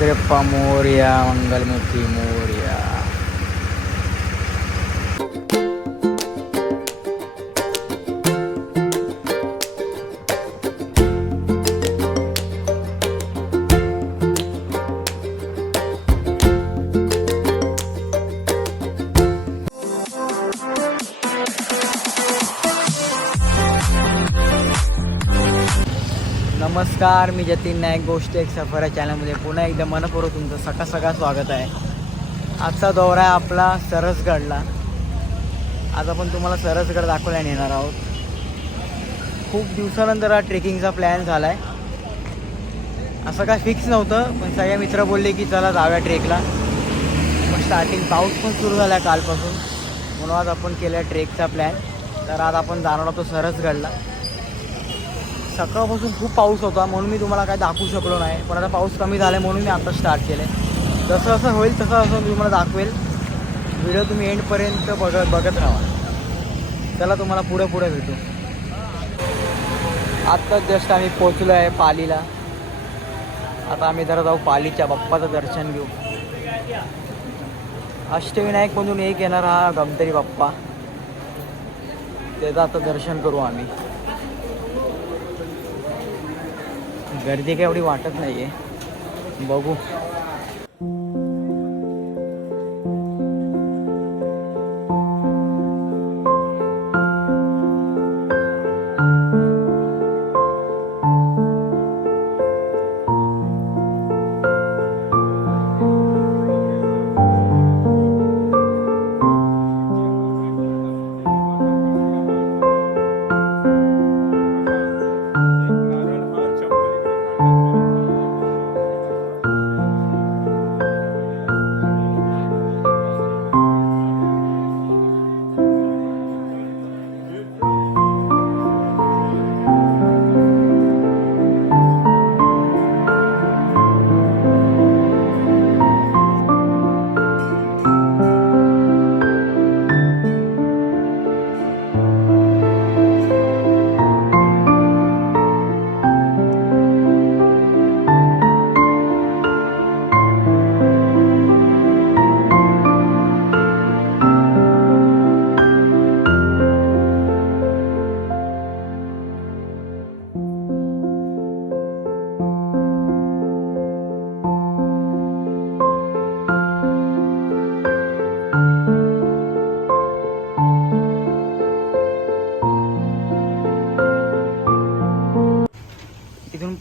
गणपती बाप्पा मोरया मंगलमूर्ती मोरया नमस्कार मी जतीन नाईक गोष्ट एक सफर या चॅनलमध्ये पुन्हा एकदा मनपूर्वक तुमचं सकाळ सकाळ स्वागत आहे. आजचा दौरा आहे आपला सरसगडला. आज आपण तुम्हाला सरसगड दाखवल्या नेणार आहोत. खूप दिवसानंतर हा ट्रेकिंगचा प्लॅन झाला आहे असं काय फिक्स नव्हतं पण सगळे मित्र बोलले की चला जाऊया ट्रेकला. पण स्टार्टिंग पाऊस पण सुरू झाला आहे कालपासून. म्हणून आज आपण केलं ट्रेकचा प्लॅन तर आज आपण जाणार होतो सरसगडला. सकाळपासून खूप पाऊस होता म्हणून मी तुम्हाला काय दाखवू शकलो नाही. पण आता पाऊस कमी झाला आहे म्हणून मी आता स्टार्ट केलं जसं असं होईल तसं असं मी तुम्हाला दाखवेल. व्हिडिओ तुम्ही एंडपर्यंत बघत बघत राहा. चला तुम्हाला पुढे पुढे भेटू. आत्ताच जस्ट आम्ही पोचलो आहे पालीला. आता आम्ही जरा जाऊ पालीच्या बाप्पाचं दर्शन घेऊ. अष्टविनायक म्हणून एक येणार हा गमतरी बाप्पा. त्याचं आता दर्शन करू आम्ही. गर्दी काही एवढी वाटत नाही आहे बघू.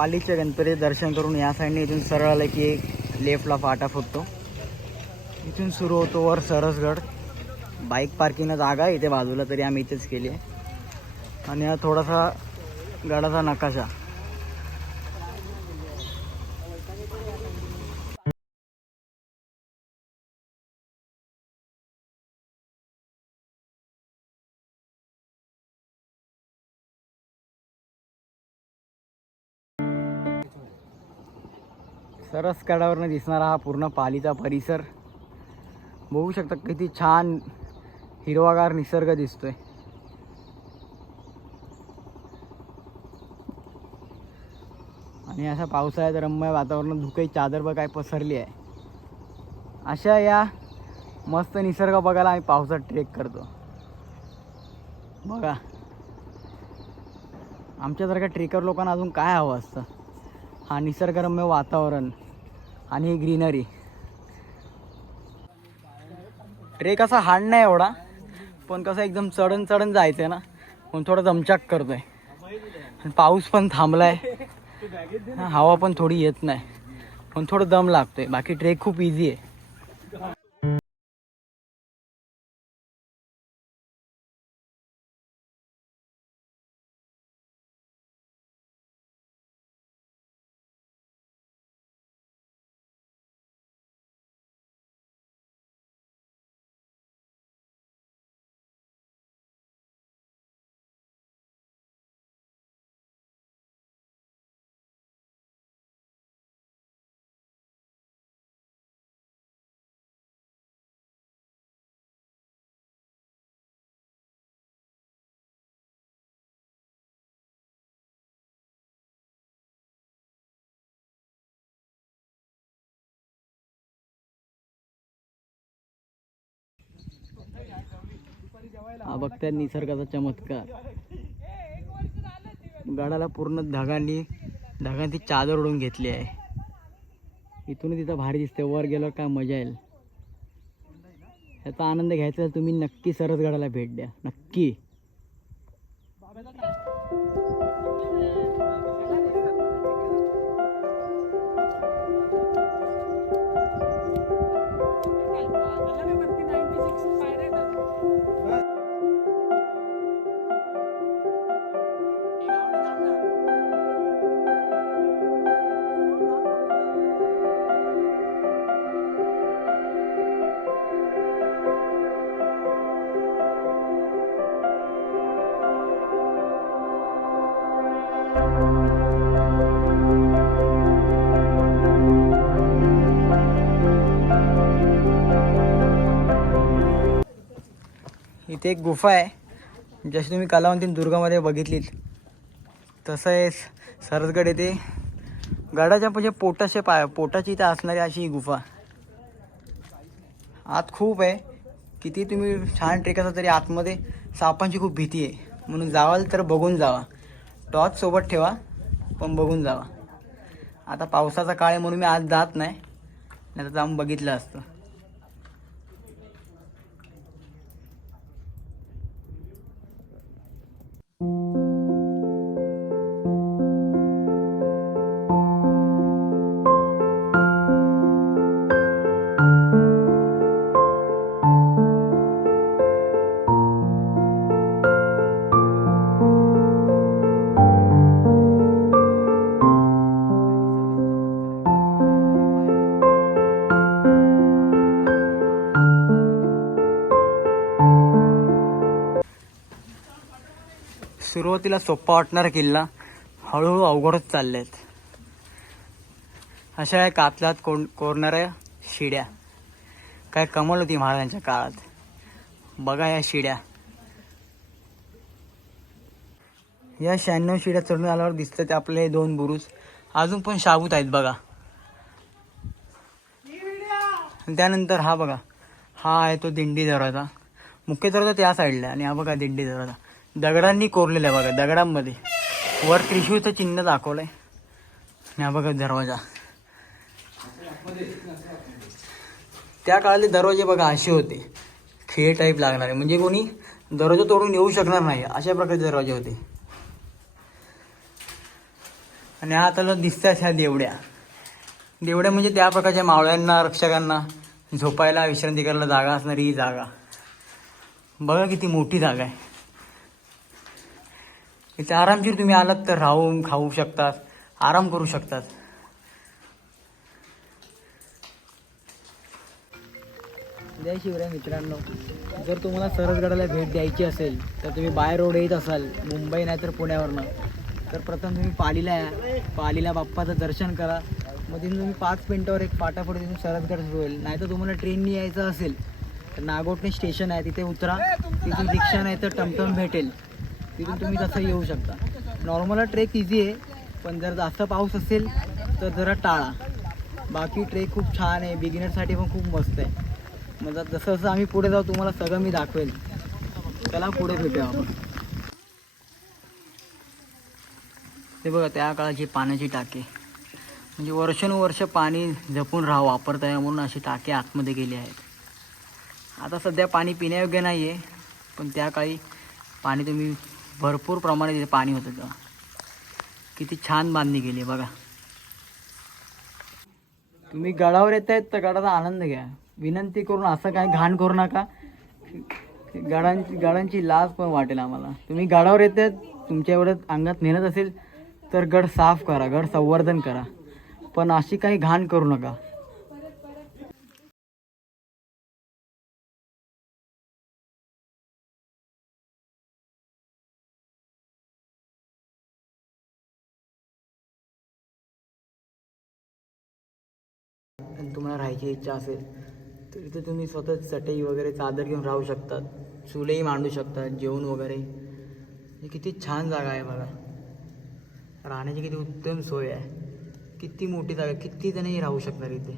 पालीच्या गणपती दर्शन करून या साईडने इथून सरळ आलं की एक लेफ्टला फाटा फुटतो. इथून सुरू होतो वर सरसगड. बाईक पार्किंगला जागा इथे बाजूला तरी आम्ही इथेच केली आहे. आणि हा थोडासा गडाचा नकाशा. सरस कडावरनं दिसणारा हा पूर्ण पालीचा परिसर. बघू शकता किती छान हिरवागार निसर्ग दिसतोय. आणि अशा पावसाळ्यात रम्य वातावरणात धुकही चादर बघ काय पसरली आहे. अशा या मस्त निसर्ग बघायला आम्ही पावसात ट्रेक करतो. बघा. आमच्यासारख्या ट्रेकर लोकांना अजून काय हवं असतं? हा निसर्गरम्य वातावरण आणि ही ग्रीनरी. ट्रेक असा हार्ड नाही एवढा पण कसं एकदम चढण चढण जायचं आहे ना म्हणून थोडं दमचाक करतोय. पाऊस पण थांबलाय. हवा पण थोडी येत नाही पण थोडं दम लागतोय. बाकी ट्रेक खूप इझी आहे. हा बघताय निसर्गाचा चमत्कार. गडाला पूर्ण ढगांनी ढगांची चादर उडून घेतली आहे. इथून तिथं भारी दिसते वर गेल्यावर काय मजा येईल. याचा आनंद घ्यायचा तुम्ही नक्की सरसगडाला भेट द्या. नक्की. इथे एक गुफा आहे. जशी तुम्ही कलावंतीन दुर्गामध्ये बघितलीत. तसं आहे सरसगड येथे गडाच्या म्हणजे पोटाच्या पाय पोटाची इथं असणारी अशी ही गुफा. आत खूप आहे. किती तुम्ही छान ट्रेक असा तरी आतमध्ये सापांची खूप भीती आहे. म्हणून जावाल तर बघून जावा. टॉर्च सोबत ठेवा पण बघून जावा. आता पावसाचा काळ आहे म्हणून मी आज जात नाही. नाही तर जाऊन बघितलं असतं. सुरुवातीला सोपा वाटणारा किल्ला हळूहळू अवघडच चालले आहेत अशा या कातल्यात कोण कोरणाऱ्या शिड्या. काय कमल होती महाराजांच्या काळात. बघा या शिड्या. या शहाण्णव शिड्या चढून आल्यावर दिसतात ते आपले दोन बुरुज. अजून पण शाबूत आहेत बघा. आणि त्यानंतर हा बघा. हा आहे तो दिंडी दरवाजा मुख्य दरवाजा त्या साईडला आणि हा बघा दिंडी दरवाजा दगडांनी कोरलेल्या आहे बघा दगडांमध्ये. वर त्रिशूळचं चिन्ह दाखवलंय. आहे हा बघा दरवाजा. त्या काळातले दरवाजे बघा असे होते. खेळ टाईप लागणारे. म्हणजे कोणी दरवाजा तोडून येऊ शकणार नाही. अशा प्रकारचे दरवाजे होते. आणि आता दिसतात ह्या देवड्या. देवड्या म्हणजे त्या प्रकारच्या मावळ्यांना रक्षकांना झोपायला विश्रांती करायला जागा असणारी ही जागा. बघा किती मोठी जागा आहे. इथे आरामशीर तुम्ही आलात तर राहून खाऊ शकतात आराम करू शकतात. जय शिवराय मित्रांनो. जर तुम्हाला सरसगडाला भेट द्यायची असेल तर तुम्ही बाय रोड येत असाल मुंबई नाही तर पुण्यावरनं. तर प्रथम तुम्ही पालीला या. पालीला बाप्पाचं दर्शन करा. मग तिथून तुम्ही पाच मिनटावर एक पाटापुढे तिथून सरसगड सुरू होईल. नाही तर तुम्हाला ट्रेननी यायचं असेल तर नागोटणे स्टेशन आहे तिथे उतरा. तिथून रिक्षा नाही तर टमटम भेटेल. तिथून तुम्ही तसं येऊ शकता. नॉर्मल ट्रेक इझी आहे पण जर जास्त पाऊस असेल तर जरा टाळा. बाकी ट्रेक खूप छान आहे बिगिनरसाठी पण खूप मस्त आहे. मग जसं जसं आम्ही पुढे जाऊ तुम्हाला सगळं मी दाखवेल. त्याला पुढे भेटूया आपण. ते बघा त्या काळाची पाण्याची टाकी. म्हणजे वर्षानुवर्ष पाणी जपून राहा वापरता यावं म्हणून अशी टाके आतमध्ये गेली आहेत. आता सध्या पाणी पिण्यायोग्य नाही आहे पण त्या काळी पाणी तुम्ही भरपूर प्रमाणात तिथे पाणी होतं तेव्हा. किती छान बांधणी केली बघा. तुम्ही गडावर येत आहेत तर गडाचा आनंद घ्या. विनंती करून असं काय घाण करू नका. गडांची गडांची लाज पण वाटेल आम्हाला. तुम्ही गडावर येत आहेत तुमच्या एवढ्यात अंगात मेहनत असेल तर गड साफ करा गड संवर्धन करा. पण अशी काही घाण करू नका. आणि तुम्हाला राहायची इच्छा असेल तर इथे तुम्ही स्वतः चटई वगैरे चादर घेऊन राहू शकतात चुलेही मांडू शकतात जेवण वगैरे. हे किती छान जागा आहे बघा. राहण्याची किती उत्तम सोय आहे. किती मोठी जागा किती जणही राहू शकणार इथे.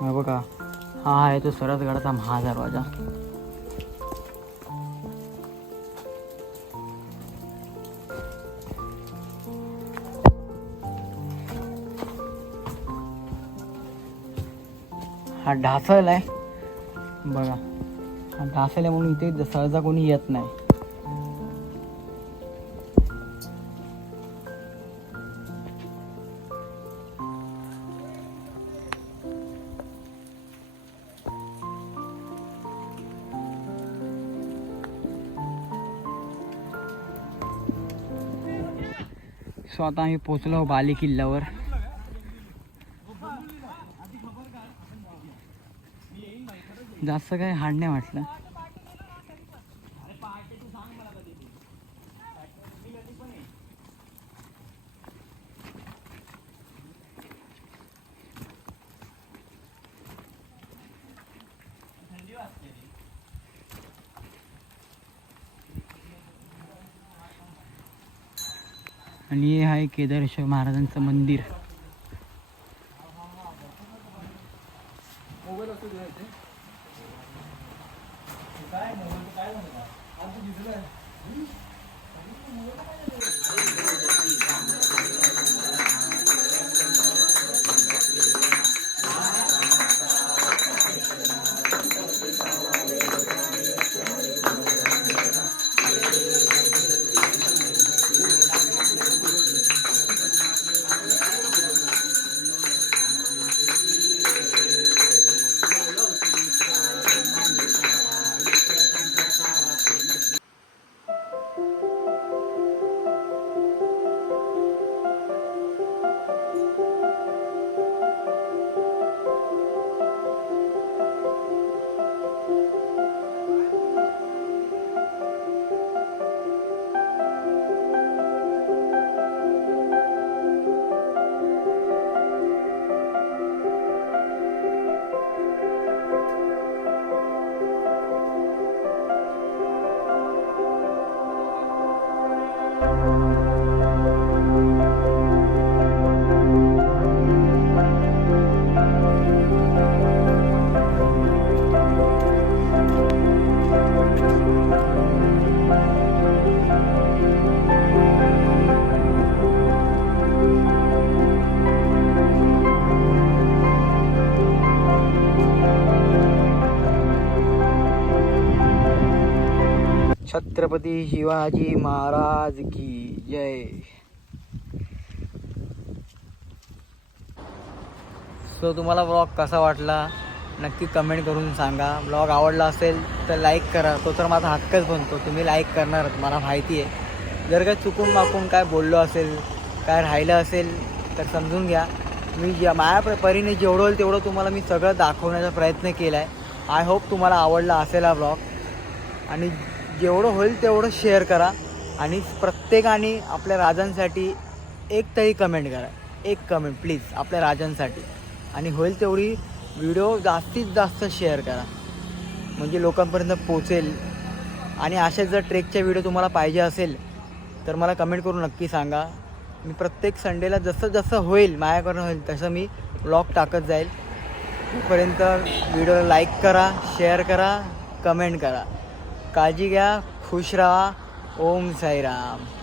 हा बघा हा आहे तो सरसगडाचा महादरवाजा. हा ढासळला आहे. बघा. हा ढासळला म्हणून इथे सहजा कोणी येत नाही. सो आता आम्ही पोचलो बाली किल्ल्यावर. जास्त काय हाड नाही वाटलं. आणि हे आहे केदारेश्वर महाराजांचं मंदिर. छत्रपती शिवाजी महाराज की जय. सो तुम्हाला ब्लॉग कसा वाटला? नक्की कमेंट करून सांगा. ब्लॉग आवडला असेल तर लाईक करा. तो तर माझा हक्कच बनतो. तुम्ही लाईक करणारच. मला माहिती आहे. जर काय चुकून माकून काय बोललो असेल काय राहिलं असेल तर समजून घ्या. मी ज्या माझ्या परीने जेवढं होईल तेवढं तुम्हाला मी सगळं दाखवण्याचा प्रयत्न केला आहे आय होप तुम्हाला आवडला असेल हा ब्लॉग आणि जेवढं होईल तेवढं शेअर करा आणि प्रत्येकाने आपल्या राजांसाठी एक तरी कमेंट करा. एक कमेंट प्लीज आपल्या राजांसाठी. आणि होईल तेवढी व्हिडिओ जास्तीत जास्त शेअर करा. म्हणजे लोकांपर्यंत पोचेल आणि असे जर ट्रेकच्या व्हिडिओ तुम्हाला पाहिजे असेल तर मला कमेंट करून नक्की सांगा. मी प्रत्येक संडेला जसं जसं होईल माझ्याकडून होईल तसं मी ब्लॉग टाकत जाईल. तोपर्यंत व्हिडिओला लाईक करा शेअर करा कमेंट करा. काळजी घ्या खुश राहा. ओम साईराम.